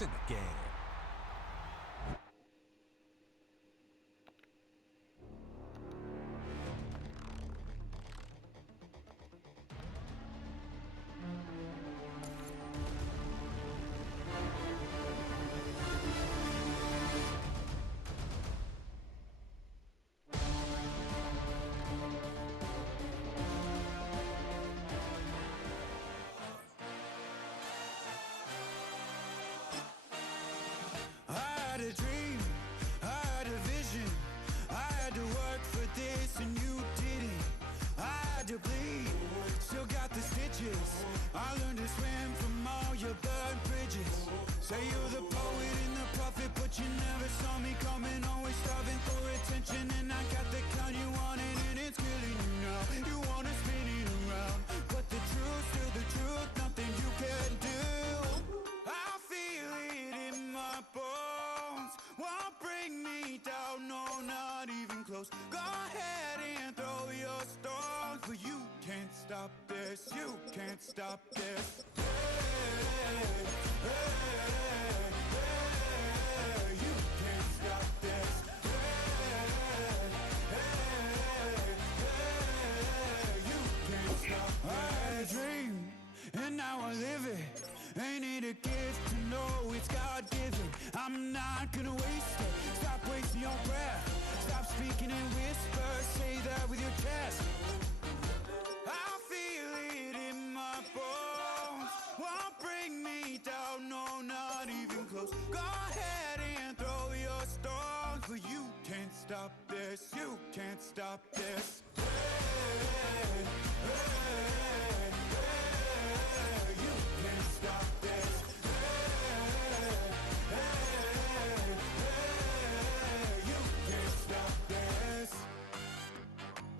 It's in the game. I had a dream, I had a vision. I had to work for this and you didn't. I had to bleed, still got the stitches. I learned to swim from all your burned bridges. Say you're the poet and the prophet, but you never saw me coming. Always starving for attention, and I got the kind you wanted, and it's killing you now. You wanna spin it around, but the truth's still the truth. Nothing you can do. I feel it in my bones. Won't bring me down, no, not even close. Go ahead and throw your stones, but you can't stop this. You can't stop this. Hey, hey, hey, you can't stop this. Hey, hey, hey, you can't stop this. I had a dream, and now I live it. Ain't it a gift to know it's God-given? I'm not gonna waste it. Stop wasting your breath. Stop speaking in whispers. Say that with your chest. I feel it in my bones. Won't bring me down, no, not even close. Go ahead and throw your stones, but you can't stop this. You can't stop this. Hey, hey, hey, you can't stop this. Hey, hey, hey, you can't stop this.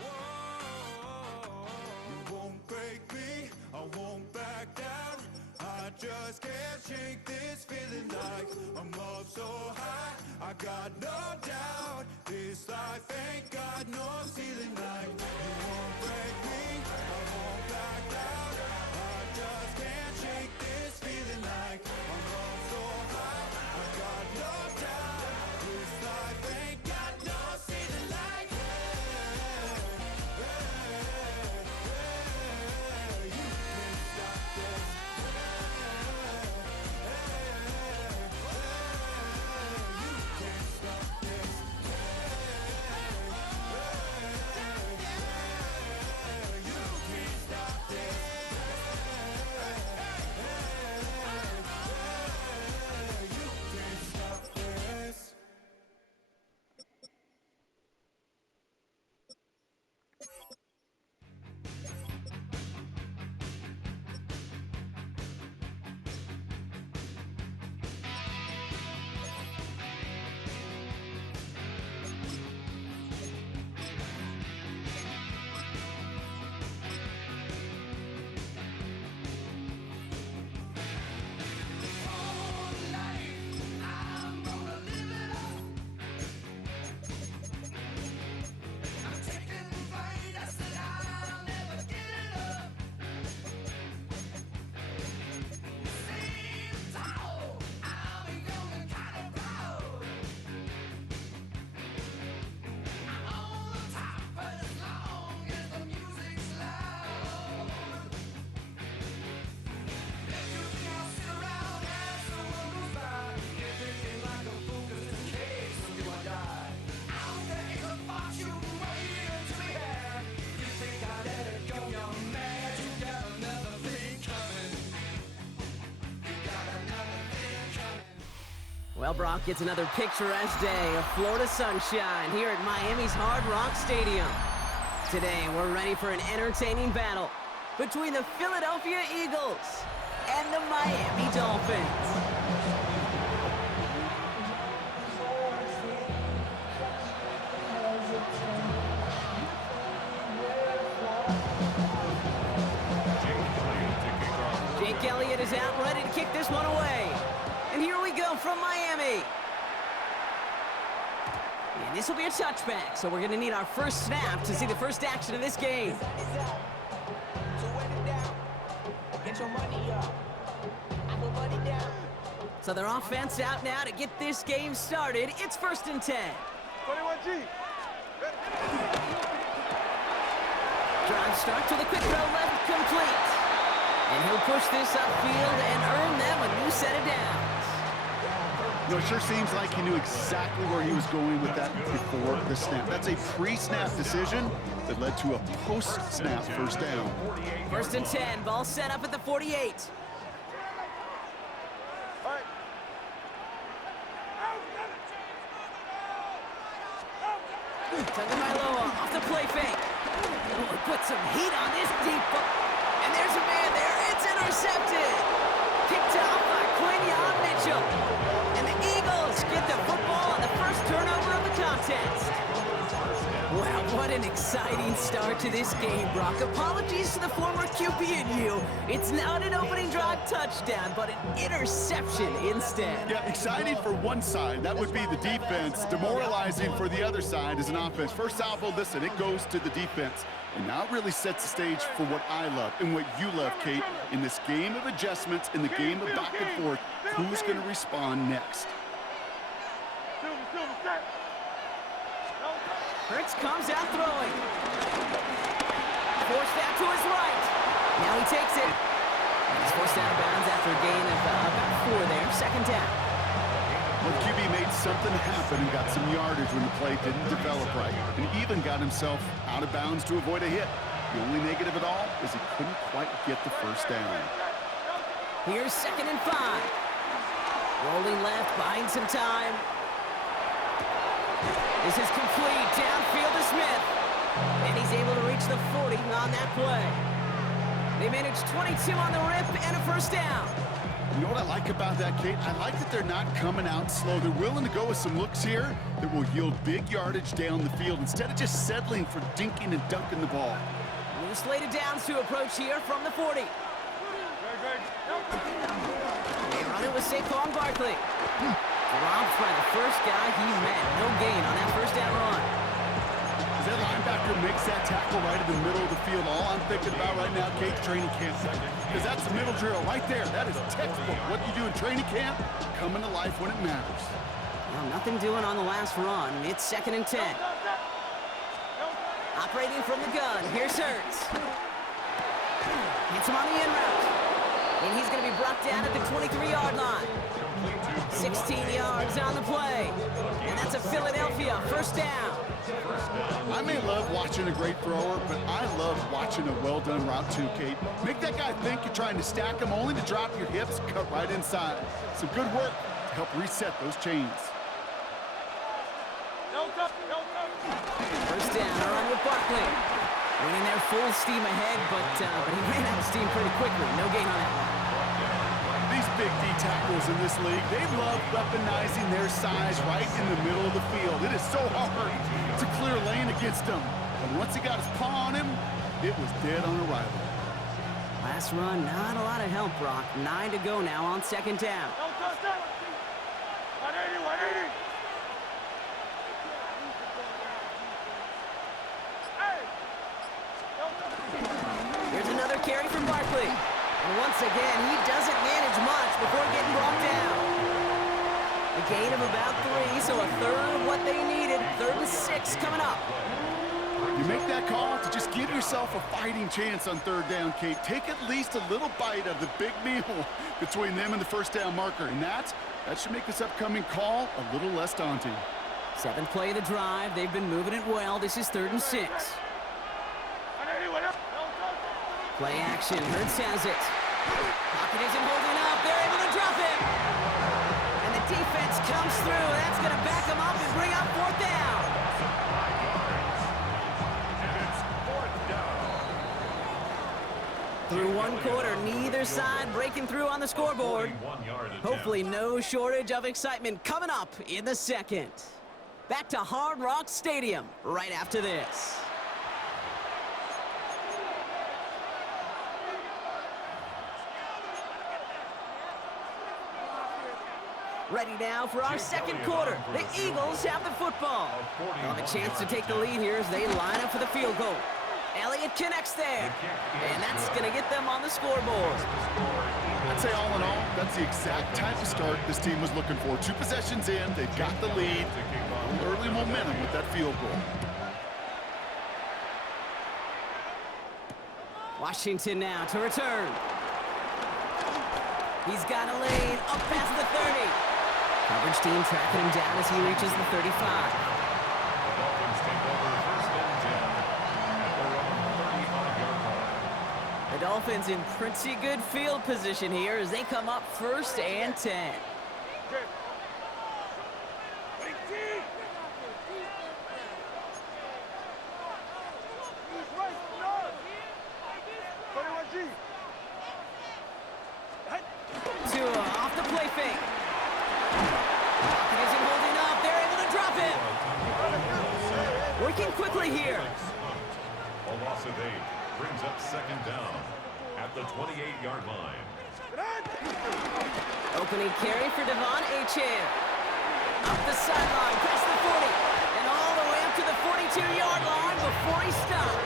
Whoa, you won't break me, I won't back down. I just can't shake this feeling like I'm up so high. I got no doubt this life ain't got no ceiling like. You won't break me, I won't back down. I just can't shake this feeling like I'm up so high. I got no doubt this life ain't got no ceiling like. Hey, hey, hey, you can't stop this. Well, Brock, it's another picturesque day of Florida sunshine here at Miami's Hard Rock Stadium. Today, we're ready for an entertaining battle between the Philadelphia Eagles and the Miami Dolphins. Jake Elliott is out ready to kick this one away. And here we go from Miami. And this will be a touchback, so we're going to need our first snap to see the first action of this game. Get your money up. I put money down. So their offense out now to get this game started. It's 1st and 10. 21G. Drive start to the quick throw left, complete. And he'll push this upfield and earn them a new set of downs. You know, it sure seems like he knew exactly where he was going with that before the snap. That's a pre-snap decision that led to a post-snap first down. 1st and 10, ball set up at the 48. Tagovailoa off the play fake. Oh, put some heat on this deep ball. And there's a man there. It's intercepted. Kicked off by Quinyon Mitchell. And the Eagles get the football on the first turnover of the contest. Wow, what an exciting start to this game, Brock. Apologies to the former QB and you. It's not an opening drive touchdown, but an interception instead. Yeah, exciting for one side. That would be the defense. Demoralizing for the other side as an offense. First salvo, listen, it goes to the defense. And now it really sets the stage for what I love and what you love, Kate. In this game of adjustments, in the game of back and forth, who's going to respond next? Hurts comes out throwing. Forced out to his right. Now he takes it. He's forced out of bounds after a gain of about 4 there. 2nd down. Well, QB made something happen and got some yardage when the play didn't develop right, and even got himself out of bounds to avoid a hit. The only negative at all is he couldn't quite get the first down. Here's 2nd and 5. Rolling left, buying some time. This is complete, downfield to Smith. And he's able to reach the 40 on that play. They managed 22 on the rip and a first down. You know what I like about that, Kate? I like that they're not coming out slow. They're willing to go with some looks here that will yield big yardage down the field instead of just settling for dinking and dunking the ball. New slated downs to approach here from the 40. They run it with Saquon Barkley. Dropped by the first guy he met. No gain on that first down run. As that linebacker makes that tackle right in the middle of the field, all I'm thinking about right now, Kate, training camp. Because that's the middle drill right there. That is textbook. What you do in training camp, coming to life when it matters. Well, nothing doing on the last run. It's 2nd and 10. Operating from the gun. Here's Hurts. Hits him on the in route. And he's going to be brought down at the 23-yard line. 16 yards on the play. And that's a Philadelphia first down. I may love watching a great thrower, but I love watching a well-done route too, Kate. Make that guy think you're trying to stack him, only to drop your hips, cut right inside. Some good work to help reset those chains. First down, a run with Barkley. Running there full steam ahead, but he ran out of steam pretty quickly. No gain on that one. These big D tackles in this league, they love weaponizing their size right in the middle of the field. It is so hard to clear lane against them. And once he got his paw on him, it was dead on arrival. Last run, not a lot of help, Brock. 9 to go now on 2nd down. 180. Here's another carry from Barkley. And once again, he doesn't manage much before getting brought down. A gain of about 3, so a third of what they needed. 3rd and 6 coming up. You make that call to just give yourself a fighting chance on 3rd down, Kate. Take at least a little bite of the big meal between them and the first down marker. And that should make this upcoming call a little less daunting. 7th play of the drive. They've been moving it well. This is 3rd and 6. Play action. Hurts has it. Pocket isn't holding up. They're able to drop it. And the defense comes through. That's going to back them up and bring up 4th down. Through 1 quarter, neither side breaking through on the scoreboard. Hopefully no shortage of excitement coming up in the 2nd. Back to Hard Rock Stadium right after this. Ready now for our 2nd quarter. The Eagles have the football. They'll have a chance to take the lead here as they line up for the field goal. Elliott connects there. And that's going to get them on the scoreboard. I'd say all in all, that's the exact type of start this team was looking for. 2 possessions in, they've got the lead. Early momentum with that field goal. Washington now to return. He's got a lane up past the 30. Coverage team tracking him down as he reaches the 35. The Dolphins take over 1st and 10 at their own 35-yard line. The Dolphins in pretty good field position here as they come up 1st and 10. Off the play fake. Pocket isn't holding up. They're able to drop him. Working quickly here. A loss of 8 brings up 2nd down at the 28-yard line. Opening carry for Devon Achane. Up the sideline, past the 40, and all the way up to the 42-yard line before he stopped.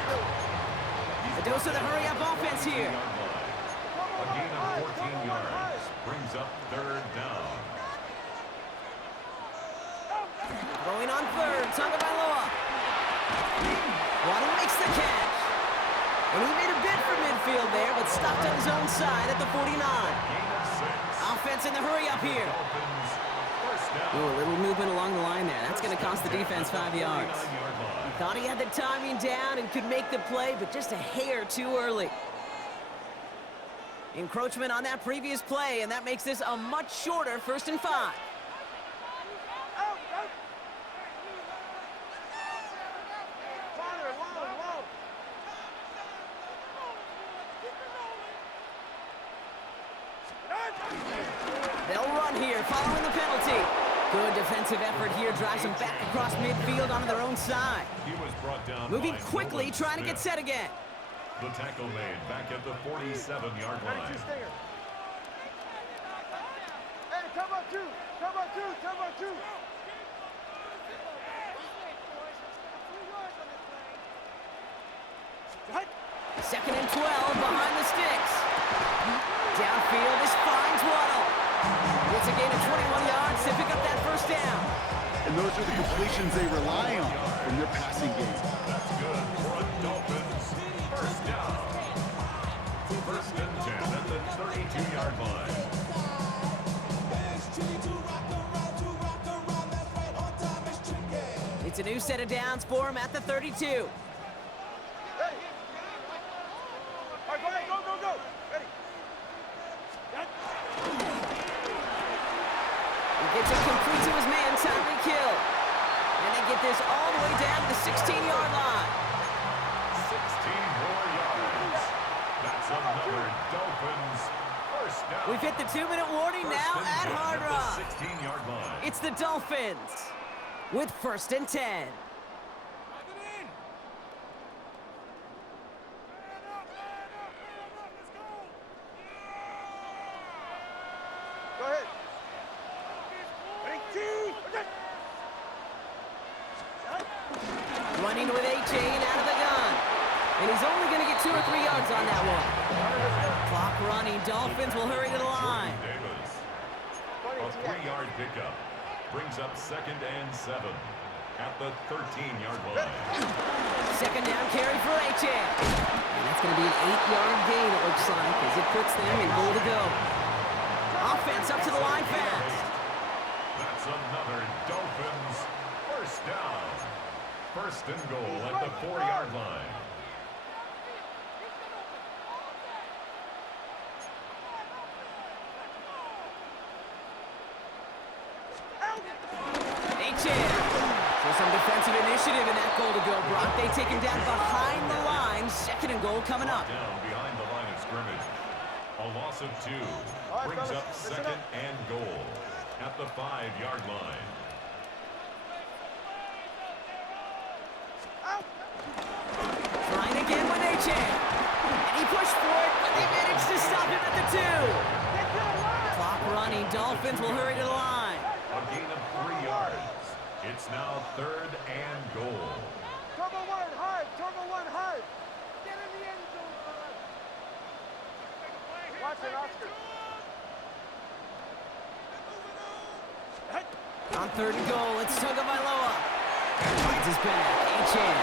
A dose of the hurry-up offense here. A gain of 14 yards brings up 3rd down. Throwing on 3rd, Tagovailoa. Waddle makes the catch. And he made a bid for midfield there, but stopped on his own side at the 49. Gain of 6. Offense in the hurry-up here. Dolphins, 1st down. Ooh, a little movement along the line there. That's going to cost the defense 5 yards. 49-yard line. Thought he had the timing down and could make the play, but just a hair too early. Encroachment on that previous play, and that makes this a much shorter 1st and 5. They'll run here, following the penalty. Good defensive effort here, drives them back across midfield onto their own side. He was brought down Moving by quickly, Nolan trying to get Smith. set again. The tackle made back at the 47-yard line. Hey, come on, 2. Come on, 2. Come on, 2. Second and 12 behind the sticks. Downfield, this finds Waddle. It's a gain of 21 yards to pick up that 1st down. And those are the completions they rely on from their passing game. That's good for a Dolphins 1st down. 1st and 10 at the 32-yard line. It's a new set of downs for him at the 32. Hey. All right, go ahead. Go, go, go. Ready. He gets it complete to his man, Tyreek Hill. And they get this all the way down to the 16-yard line. 16 more yards. That's another Dolphins 1st down. We've hit the 2-minute warning now at Hard Rock. 16-yard line. It's the Dolphins with 1st and 10. Go ahead. Ready, 2. Running with Achane out of the gun. And he's only going to get 2 or 3 yards on that one. Clock running. Dolphins will hurry to the line. Davis. A 3-yard pickup brings up 2nd and 7 at the 13-yard line. Second down carry for Achane. And that's going to be an 8-yard gain, it looks like, as it puts them in goal to go. Offense up to the line fast. That's another Dolphins 1st down. 1st and goal at the 4-yard line. Achane. So some defensive initiative in that goal to go, Brock. They take him down behind the line. 2nd and goal coming up. Down behind the line of scrimmage. A loss of 2 brings up 2nd and goal at the 5-yard line. Trying again with Achane. And he pushed for it, but they managed to stop him at the 2. Clock running. Dolphins will hurry to the line. A gain of 3 yards. It's now 3rd and goal. Turbo 1, hard. Turbo 1, hard. watching, Oscar. On 3rd and goal, it's Tagovailoa. Finds his back, Achan.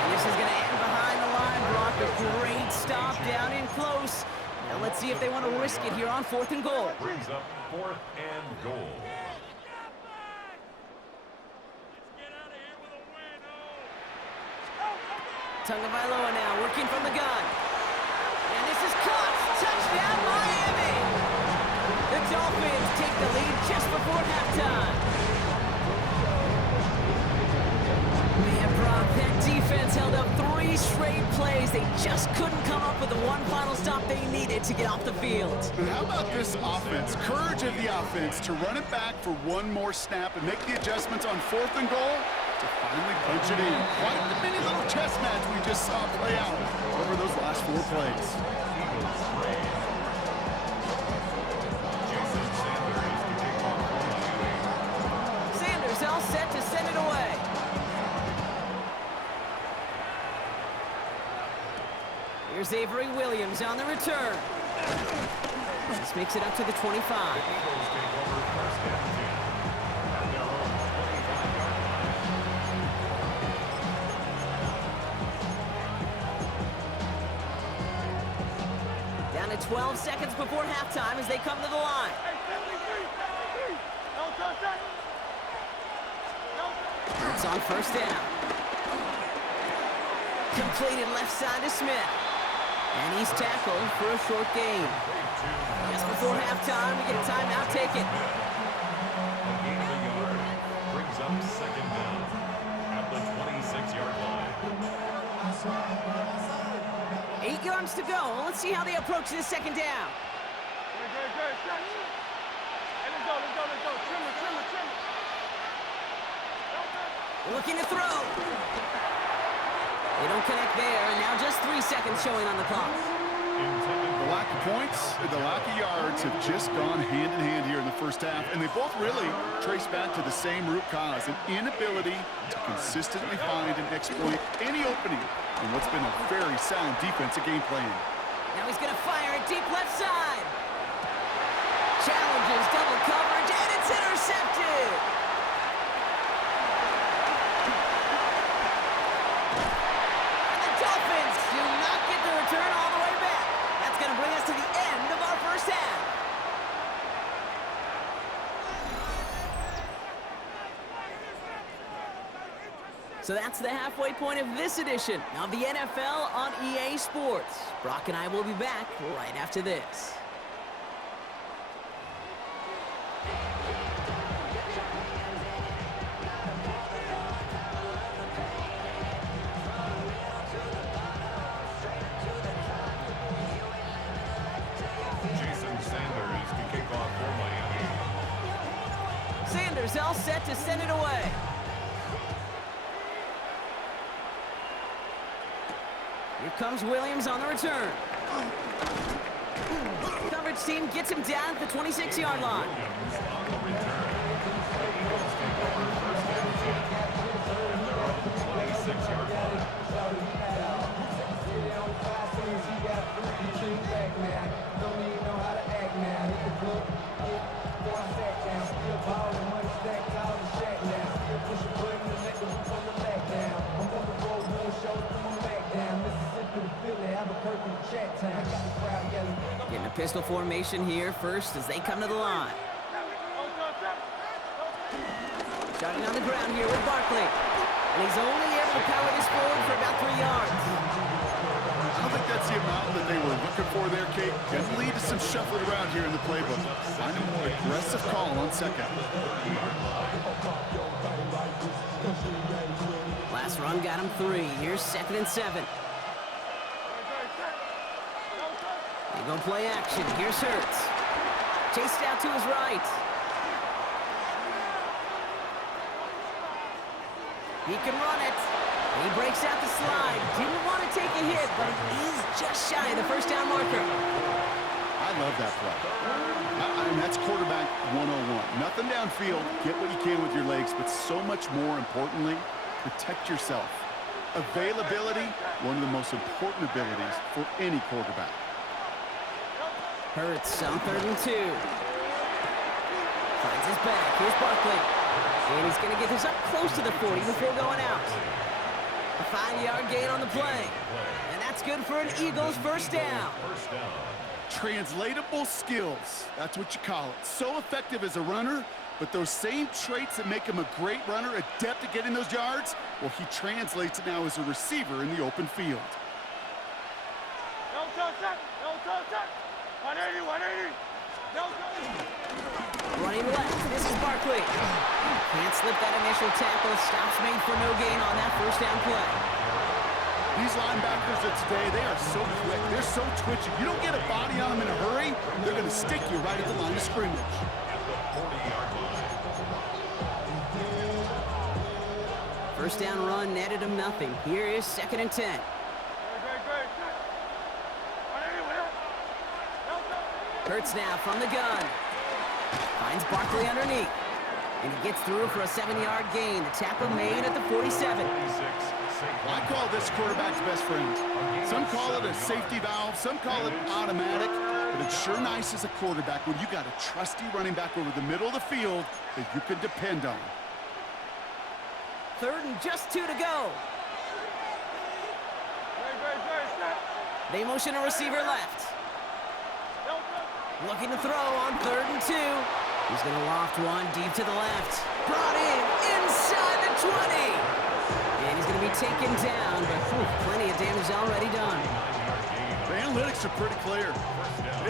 And this is going to end behind the line. Brock, a great stop down in close. Now let's see if they want to risk it here on 4th and goal. Brings up 4th and goal. Tagovailoa now working from the gun. And this is caught. Touchdown, Miami! The Dolphins take the lead just before halftime. Man, Brock, that defense held up 3 straight plays. They just couldn't come up with the one final stop they needed to get off the field. And how about this offense? Courage of the offense to run it back for one more snap and make the adjustments on 4th and goal to finally punch it in. Quite the mini little chess match we just saw play out over those last 4 plays. Sanders all set to send it away. Here's Avery Williams on the return. This makes it up to the 25. Down to 12 seconds before halftime as they come to the line. It's on 1st down. Completed left side to Smith. And he's tackled for a short gain. Just before halftime, we get a timeout taken. A gain of a yard. Brings up 2nd down at the 26-yard line. 8 yards to go. Let's see how they approach this 2nd down. Good. Hey, let's go. Trim it. Looking to throw. They don't connect there, and now just 3 seconds showing on the clock. The lack of points and the lack of yards have just gone hand in hand here in the 1st half, and they both really trace back to the same root cause, an inability to consistently find and exploit any opening in what's been a very sound defensive game plan. Now he's going to fire it deep left side. Challenges double coverage, and it's intercepted. And the Dolphins do not get the return all the way back. That's going to bring us to the end of our 1st half. So that's the halfway point of this edition of the NFL on EA Sports. Brock and I will be back right after this. Jason Sanders to kick off for Miami. Sanders all set to send it away. Here comes Williams on the return. Coverage team gets him down at the 26-yard line. Williams on the return. The Eagles take over 1st and 10 at their own 26-yard line. Getting a pistol formation here first as they come to the line. Shotting on the ground here with Barkley. And he's only able to power this forward for about 3 yards. I don't think that's the amount that they were looking for there, Kate. Can lead to some shuffling around here in the playbook. Find a more aggressive call on 2nd. Last run got him 3. Here's 2nd and 7. They go play action. Here's Hurts. Chased out to his right. He can run it. And he breaks out the slide. Didn't want to take a hit, but he is just shy of the 1st down marker. I love that play. I mean, that's quarterback 101. Nothing downfield. Get what you can with your legs, but so much more importantly, protect yourself. Availability, one of the most important abilities for any quarterback. Hurts on 3rd and 2. Finds his back. Here's Barkley. And he's going to get this up close to the 40 before going out. A 5-yard gain on the play. And that's good for an Eagles first down. Translatable skills. That's what you call it. So effective as a runner, but those same traits that make him a great runner, adept at getting those yards, well, he translates it now as a receiver in the open field. No touch, no touch. 180, 180. No touch. Running left, this is Barkley. Can't slip that initial tackle. Stops made for no gain on that first down play. These linebackers of today, they are so quick. They're so twitchy. You don't get a body on them in a hurry, they're going to stick you right at the line of scrimmage. First down run netted him nothing. Here is 2nd and 10. Hurts now from the gun. Finds Barkley underneath. And he gets through for a 7-yard gain. The tackle made at the 47. I call this quarterback's best friend. Some call it a safety valve, some call it automatic, but it's sure nice as a quarterback when you got a trusty running back over the middle of the field that you can depend on. 3rd and just 2 to go. They motion a receiver left. Looking to throw on 3rd and 2. He's going to loft one deep to the left. Brought in inside the 20. And he's going to be taken down, but plenty of damage already done. The analytics are pretty clear.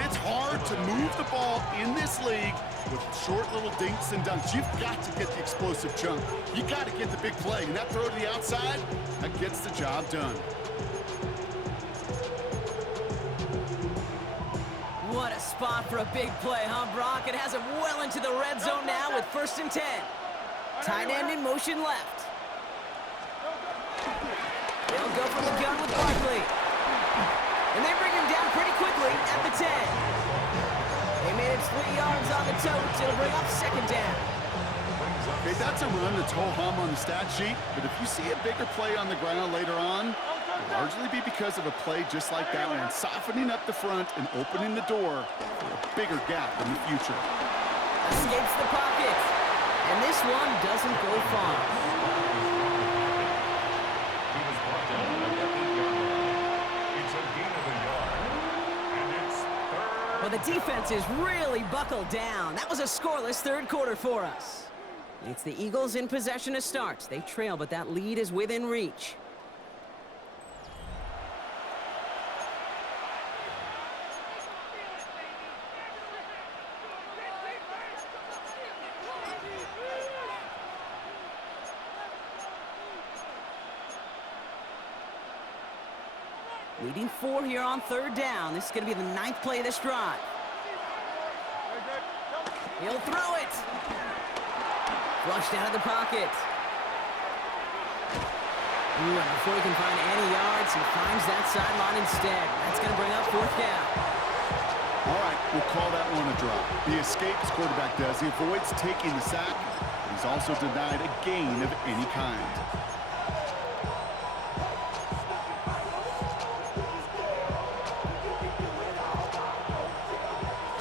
It's hard to move the ball in this league with short little dinks and dunks. You've got to get the explosive chunk. You got to get the big play. And that throw to the outside, that gets the job done. What a spot for a big play, huh, Brock? It has him well into the red zone now with 1st and 10. Tight end in motion left. They'll go from the gun with Barkley. And they bring him down pretty quickly at the 10. They made it 3 yards on the tote. It'll bring up 2nd down. Okay, that's a run that's ho-hum on the stat sheet, but if you see a bigger play on the ground later on, it'll largely be because of a play just like that one, softening up the front and opening the door for a bigger gap in the future. Escapes the pocket. And this one doesn't go far. He was brought down at the 8-yard line. It's a gain of a yard. And it's 3rd. Well, the defense is really buckled down. That was a scoreless 3rd quarter for us. It's the Eagles in possession to start. They trail, but that lead is within reach. Leading 4 here on 3rd down. This is going to be the 9th play of this drive. He'll throw it. Flushed out of the pocket. Ooh, and before he can find any yards, he finds that sideline instead. That's going to bring up 4th down. All right, we'll call that one a drop. The escape this quarterback does. He avoids taking the sack, but he's also denied a gain of any kind.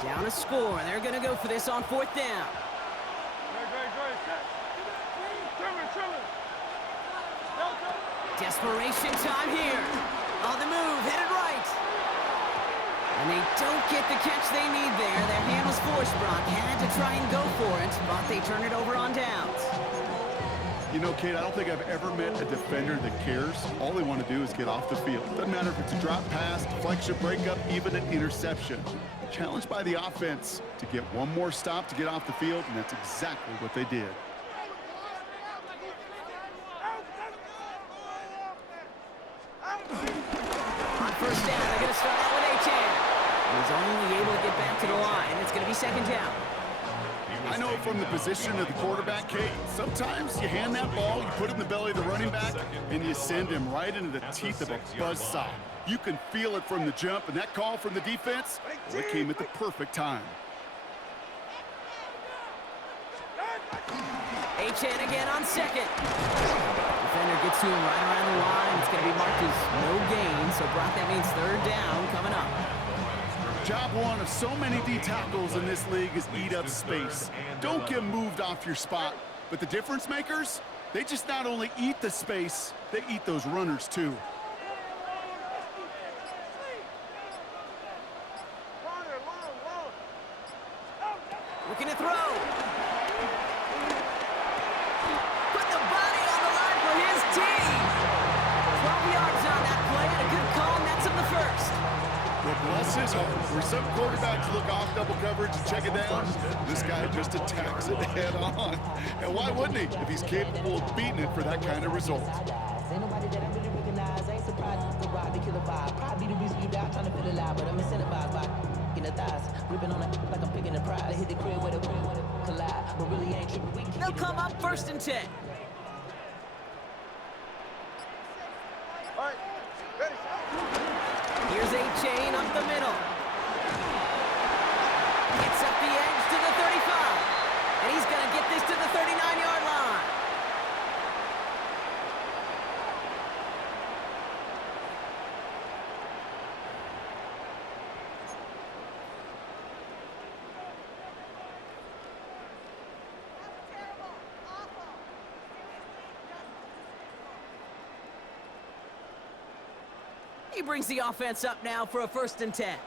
Down a score, and they're going to go for this on 4th down. Desperation time here. On the move, headed right. And they don't get the catch they need there. Their hand was forced, Brock. Had to try and go for it, but they turn it over on downs. You know, Kate, I don't think I've ever met a defender that cares. All they want to do is get off the field. Doesn't matter if it's a drop pass, deflection, breakup, even an interception. Challenged by the offense to get one more stop to get off the field, and that's exactly what they did. On 1st down, they're going to start out with Achan. He's only able to get back to the line. It's going to be 2nd down. I know from the position of the quarterback, Kate, sometimes you hand that ball, you put it in the belly of the running back, and you send him right into the teeth of a buzzsaw. You can feel it from the jump, and that call from the defense, well, it came at the perfect time. Achan again on 2nd. Defender gets to him right around the line. It's going to be marked as no gain, so Brock, that means 3rd down coming up. Job one of so many D tackles in this league is eat up space. Don't get moved off your spot. But the difference makers, they just not only eat the space, they eat those runners too. Looking to throw. Put the body on the line for his team. 12 yards on that play and a good call, and that's of the first. Well, bless his heart. Where some quarterbacks look off double coverage and check it down, this guy just attacks it head on. And why wouldn't he if he's capable of beating it for that kind of result? Ain't nobody that I really recognize. I ain't surprised the ride, the killer vibe. Probably the reason you die trying to feel alive, but I'm incentivized by in the thighs, ripping on it like I'm picking a pride. I hit the crib with a collide, but really ain't tripping. We They'll come up 1st and 10. All right, ready. Here's a chain up the middle. Gets up the edge to the 35. And he's going to get this to the 39-yard line. He brings the offense up now for a 1st and 10.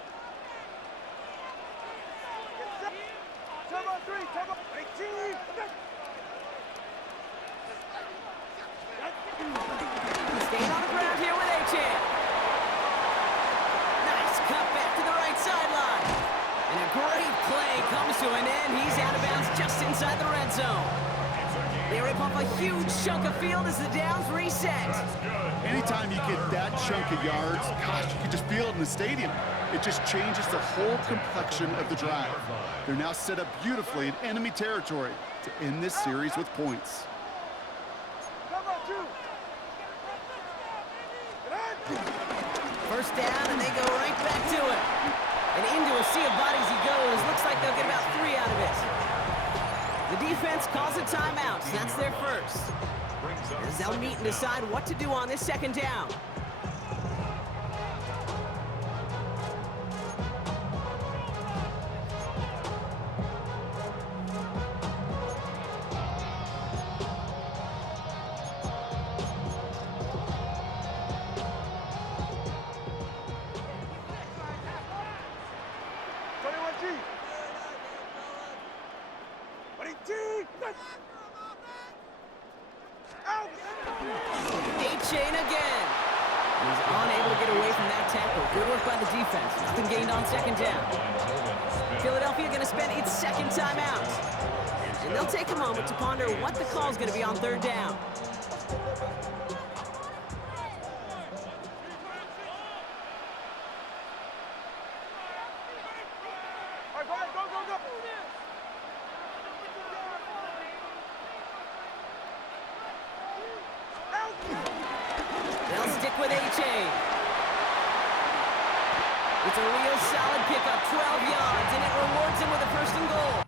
Come on, 3, come on. 18. Staying on the ground here with A-Chan. Nice cut back to the right sideline. And a great play comes to an end. He's out of bounds just inside the red zone. They rip off a huge chunk of field as the downs reset. Anytime you get that chunk of yards, gosh, you can just feel it in the stadium. It just changes the whole complexion of the drive. They're now set up beautifully in enemy territory to end this series with points. Come on, 2. First down, and they go right back to it. And into a sea of bodies he goes. Looks like they'll get about 3 out of it. The defense calls a timeout. That's their first. As they'll meet and decide what to do on this 2nd down. A-Chain again. He's unable to get away from that tackle. Good work by the defense. Nothing gained on 2nd down. Philadelphia going to spend its 2nd timeout. And they'll take a moment to ponder what the call is going to be on 3rd down. All right, go, go, go. They'll stick with A-Chain. It's a real solid pickup, 12 yards, and it rewards him with a 1st and goal.